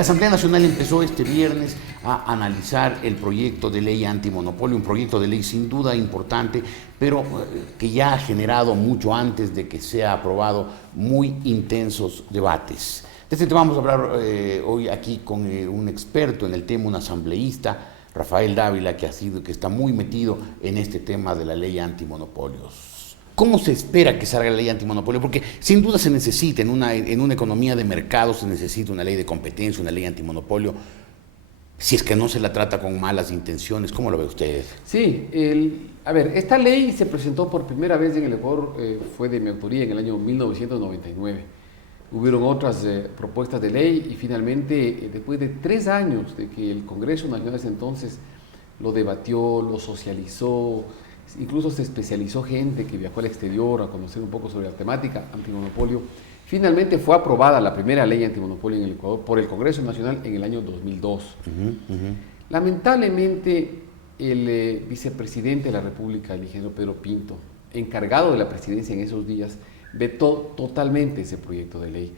La Asamblea Nacional empezó este viernes a analizar el proyecto de ley antimonopolio, un proyecto de ley sin duda importante, pero que ya ha generado mucho antes de que sea aprobado muy intensos debates. De este tema vamos a hablar hoy aquí con un experto en el tema, un asambleísta, Rafael Dávila, que está muy metido en este tema de la ley antimonopolios. ¿Cómo se espera que salga la ley antimonopolio? Porque sin duda se necesita, en una economía de mercado se necesita una ley de competencia, una ley antimonopolio, si es que no se la trata con malas intenciones. ¿Cómo lo ve usted? Sí, esta ley se presentó por primera vez en el Ecuador, fue de mi autoría en el año 1999. Hubieron otras propuestas de ley y finalmente, después de 3 años de que el Congreso Nacional ese entonces lo debatió, lo socializó, incluso se especializó gente que viajó al exterior a conocer un poco sobre la temática antimonopolio. Finalmente fue aprobada la primera ley antimonopolio en el Ecuador por el Congreso Nacional en el año 2002. Lamentablemente, el vicepresidente de la República, el ingeniero Pedro Pinto, encargado de la presidencia en esos días, vetó totalmente ese proyecto de ley,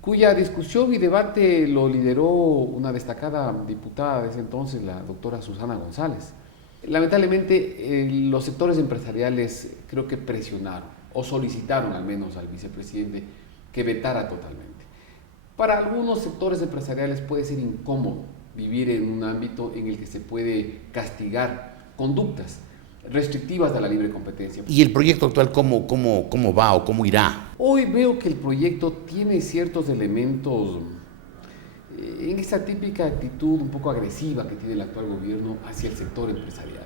cuya discusión y debate lo lideró una destacada diputada de ese entonces, la doctora Susana González. Lamentablemente, los sectores empresariales creo que presionaron o solicitaron al menos al vicepresidente que vetara totalmente. Para algunos sectores empresariales puede ser incómodo vivir en un ámbito en el que se puede castigar conductas restrictivas de la libre competencia. ¿Y el proyecto actual cómo va o cómo irá? Hoy veo que el proyecto tiene ciertos elementos en esa típica actitud un poco agresiva que tiene el actual gobierno hacia el sector empresarial.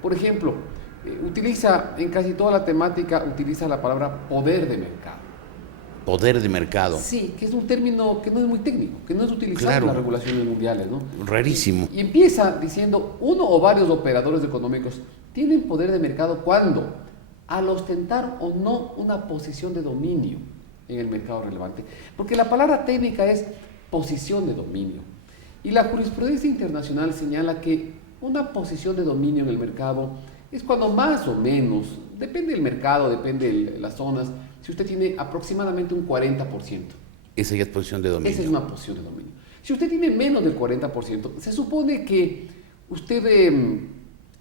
Por ejemplo, utiliza en casi toda la temática, utiliza la palabra poder de mercado. Poder de mercado. Sí, que es un término que no es muy técnico, que no es utilizado en las regulaciones mundiales, ¿no? Rarísimo. Y empieza diciendo, uno o varios operadores económicos tienen poder de mercado cuando, al ostentar o no una posición de dominio en el mercado relevante. Porque la palabra técnica es posición de dominio. Y la jurisprudencia internacional señala que una posición de dominio en el mercado es cuando más o menos, depende del mercado, depende de las zonas, si usted tiene aproximadamente un 40%. Esa ya es posición de dominio. Esa es una posición de dominio. Si usted tiene menos del 40%, se supone que usted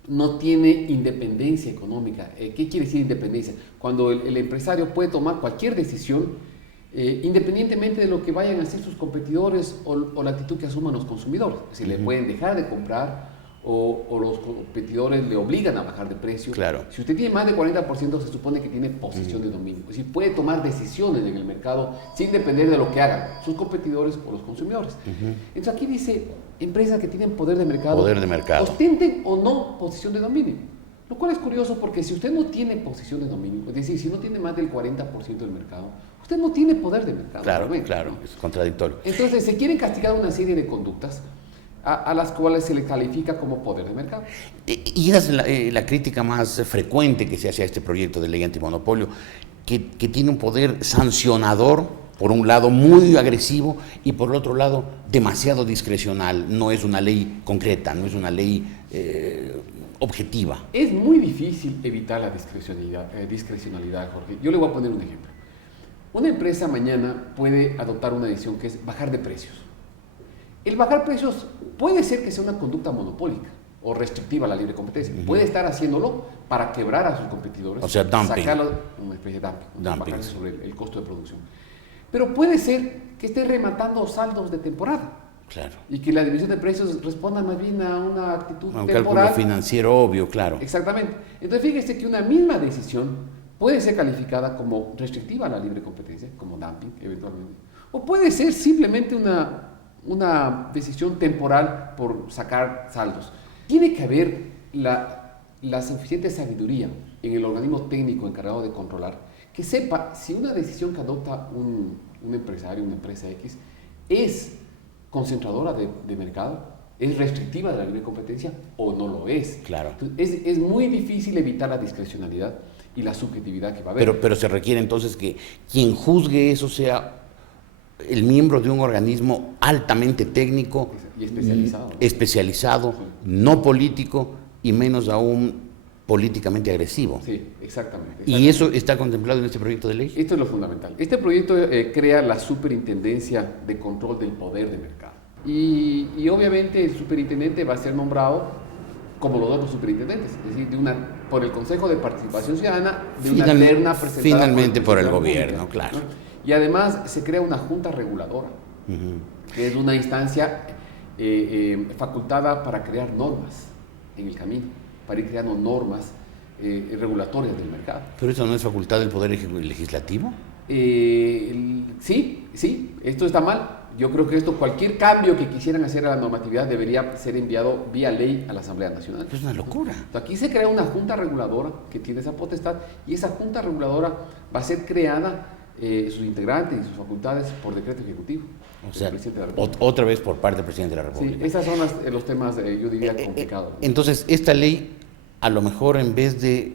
no tiene independencia económica. ¿Qué quiere decir independencia? Cuando el empresario puede tomar cualquier decisión independientemente de lo que vayan a hacer sus competidores o la actitud que asuman los consumidores. Si le pueden dejar de comprar o los competidores le obligan a bajar de precio. Claro. Si usted tiene más del 40%, se supone que tiene posición de dominio. Es decir, puede tomar decisiones en el mercado sin depender de lo que hagan sus competidores o los consumidores. Entonces aquí dice, empresas que tienen poder de mercado, ostenten o no posición de dominio. Lo cual es curioso porque si usted no tiene posición de dominio, es decir, si no tiene más del 40% del mercado, usted no tiene poder de mercado. Claro, claro, es contradictorio. Entonces se quieren castigar una serie de conductas a las cuales se le califica como poder de mercado. Y esa es la crítica más frecuente que se hace a este proyecto de ley antimonopolio, que tiene un poder sancionador, por un lado muy agresivo y por el otro lado demasiado discrecional. No es una ley concreta, no es una ley objetiva. Es muy difícil evitar la discrecionalidad, Jorge. Yo le voy a poner un ejemplo. Una empresa mañana puede adoptar una decisión que es bajar de precios. El bajar precios puede ser que sea una conducta monopólica o restrictiva a la libre competencia. Puede estar haciéndolo para quebrar a sus competidores. O sea, dumping. Sacarlo, una especie de dumping. Bajar sobre el costo de producción. Pero puede ser que esté rematando saldos de temporada. Claro. Y que la división de precios responda más bien a una actitud un temporal. Cálculo financiero obvio, claro. Exactamente. Entonces fíjese que una misma decisión puede ser calificada como restrictiva a la libre competencia, como dumping eventualmente. O puede ser simplemente una decisión temporal por sacar saldos. Tiene que haber la suficiente sabiduría en el organismo técnico encargado de controlar, que sepa si una decisión que adopta un empresario, una empresa X, es concentradora de mercado, es restrictiva de la libre competencia o no lo es. Claro. Entonces, es muy difícil evitar la discrecionalidad y la subjetividad que va a haber. Pero se requiere entonces que quien juzgue eso sea el miembro de un organismo altamente técnico y especializado, especializado, no político y menos aún políticamente agresivo. Sí, exactamente. ¿Y eso está contemplado en este proyecto de ley? Esto es lo fundamental. Este proyecto crea la Superintendencia de Control del Poder de Mercado. Y obviamente el superintendente va a ser nombrado como los otros superintendentes, es decir, por el Consejo de Participación Ciudadana, de una terna presentada finalmente por el gobierno, claro. ¿no? Y además se crea una junta reguladora, que es una instancia facultada para crear normas en el camino, para ir creando normas regulatorias del mercado. ¿Pero eso no es facultad del Poder Legislativo? Sí, esto está mal. Yo creo que cualquier cambio que quisieran hacer a la normatividad debería ser enviado vía ley a la Asamblea Nacional. Es una locura. Entonces, aquí se crea una junta reguladora que tiene esa potestad y esa junta reguladora va a ser creada, sus integrantes y sus facultades por decreto ejecutivo. O sea, otra vez por parte del presidente de la República. Sí, esos son los temas, yo diría, complicados. Entonces, esta ley, a lo mejor en vez de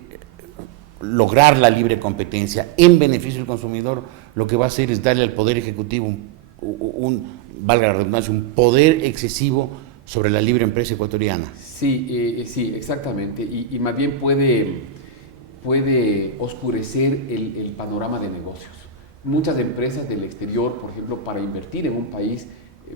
lograr la libre competencia en beneficio del consumidor, lo que va a hacer es darle al Poder Ejecutivo valga la redundancia, un poder excesivo sobre la libre empresa ecuatoriana. Sí, exactamente. Y más bien puede oscurecer el panorama de negocios. Muchas empresas del exterior, por ejemplo, para invertir en un país,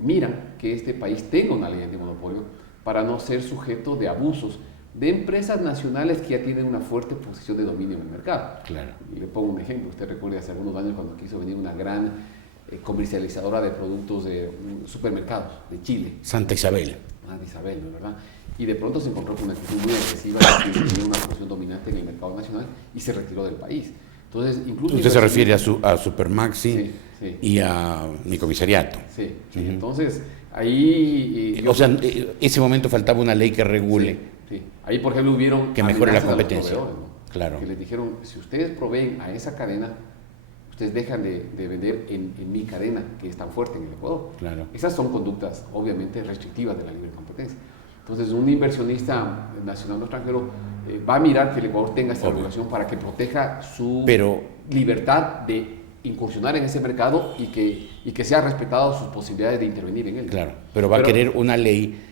miran que este país tenga una ley antimonopolio para no ser sujeto de abusos de empresas nacionales que ya tienen una fuerte posición de dominio en el mercado. Claro. Le pongo un ejemplo. Usted recuerda hace algunos años cuando quiso venir una gran comercializadora de productos de supermercados de Chile. Santa Isabel. Santa Isabel, ¿verdad? Y de pronto se encontró con una actitud muy agresiva que tenía una posición dominante en el mercado nacional y se retiró del país. Entonces, incluso... Usted se refiere a Supermaxi sí. Y a mi comisariato. Sí. Entonces, ahí... o sea, en ese momento faltaba una ley que regule. Sí. Ahí, por ejemplo, hubieron... Que mejore la competencia. ¿No? Claro. Que les dijeron, si ustedes proveen a esa cadena, ustedes dejan de vender en mi cadena, que es tan fuerte en el Ecuador. Claro. Esas son conductas, obviamente, restrictivas de la libre competencia. Entonces, un inversionista nacional o extranjero va a mirar que el Ecuador tenga esta regulación para que proteja su libertad de incursionar en ese mercado y que sea respetado sus posibilidades de intervenir en él. Claro, pero va a querer una ley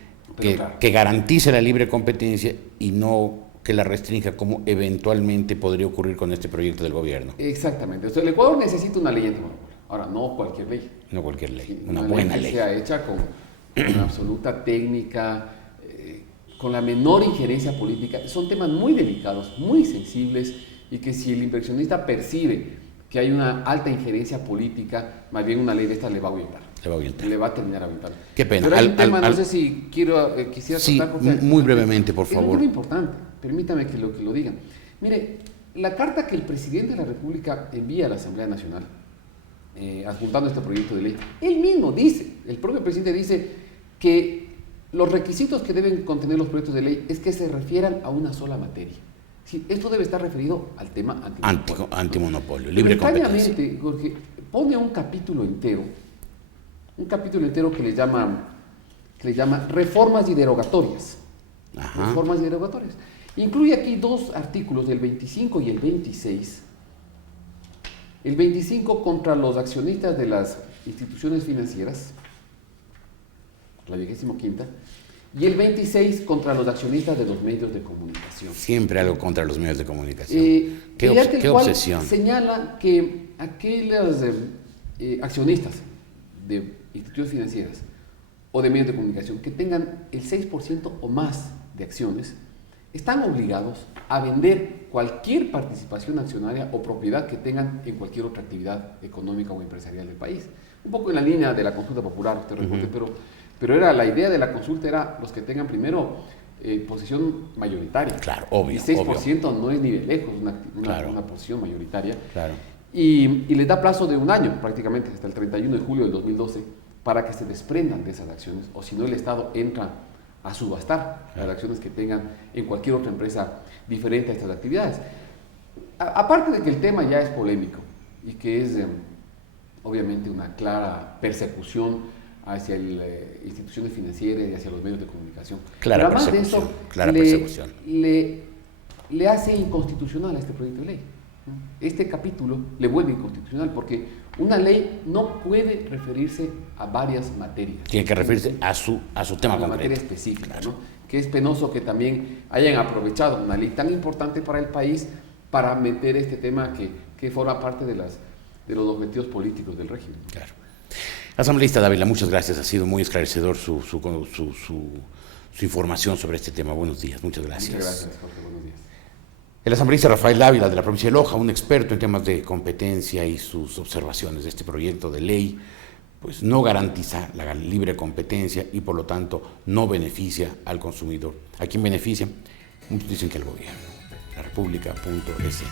que garantice la libre competencia y no que la restrinja, como eventualmente podría ocurrir con este proyecto del gobierno. Exactamente. Entonces, el Ecuador necesita una ley antimonopolio. Ahora, no cualquier ley. No cualquier ley, Sí, una buena ley. Que sea hecha con absoluta técnica, con la menor injerencia política. Son temas muy delicados, muy sensibles, y que si el inversionista percibe que hay una alta injerencia política, más bien una ley de esta le va a ahuyentar. Le va a terminar ahuyentando. Qué pena. Pero hay un tema, no sé si quisiera tratar con usted. Muy brevemente, por favor. Es muy importante, permítame que lo digan. Mire, la carta que el presidente de la República envía a la Asamblea Nacional, adjuntando este proyecto de ley, él mismo dice, el propio presidente dice que los requisitos que deben contener los proyectos de ley es que se refieran a una sola materia. Sí, esto debe estar referido al tema antimonopolio, libre competencia. Jorge, pone un capítulo entero que le llama reformas y derogatorias. Ajá. Reformas y derogatorias. Incluye aquí dos artículos, el 25 y el 26. El 25 contra los accionistas de las instituciones financieras, la 25ª, y el 26 contra los accionistas de los medios de comunicación. Siempre algo contra los medios de comunicación. Qué obsesión. Señala que aquellos accionistas de instituciones financieras o de medios de comunicación que tengan el 6% o más de acciones están obligados a vender cualquier participación accionaria o propiedad que tengan en cualquier otra actividad económica o empresarial del país. Un poco en la línea de la consulta popular, usted recuerde, pero la idea de la consulta era los que tengan primero posición mayoritaria. Claro, obvio. Y 6% obvio. no es ni de lejos una posición mayoritaria. Claro. Y les da plazo de un año, prácticamente, hasta el 31 de julio del 2012, para que se desprendan de esas acciones, o si no el Estado entra a subastar las acciones que tengan en cualquier otra empresa diferente a estas actividades. Aparte de que el tema ya es polémico y que es obviamente una clara persecución hacia instituciones financieras y hacia los medios de comunicación. Clara persecución. Persecución. Le hace inconstitucional a este proyecto de ley. Este capítulo le vuelve inconstitucional porque una ley no puede referirse a varias materias. Tiene que referirse a su tema concreto. A la concreto. materia específica, claro. ¿No? que es penoso que también hayan aprovechado una ley tan importante para el país para meter este tema que forma parte de los objetivos políticos del régimen. Claro. Asambleísta Dávila, muchas gracias. Ha sido muy esclarecedor su información sobre este tema. Buenos días, muchas gracias. Muchas gracias, Jorge. Buenos días. El asambleísta Rafael Dávila, de la provincia de Loja, un experto en temas de competencia, y sus observaciones de este proyecto de ley, pues no garantiza la libre competencia y por lo tanto no beneficia al consumidor. ¿A quién beneficia? Muchos dicen que al gobierno. La República.es.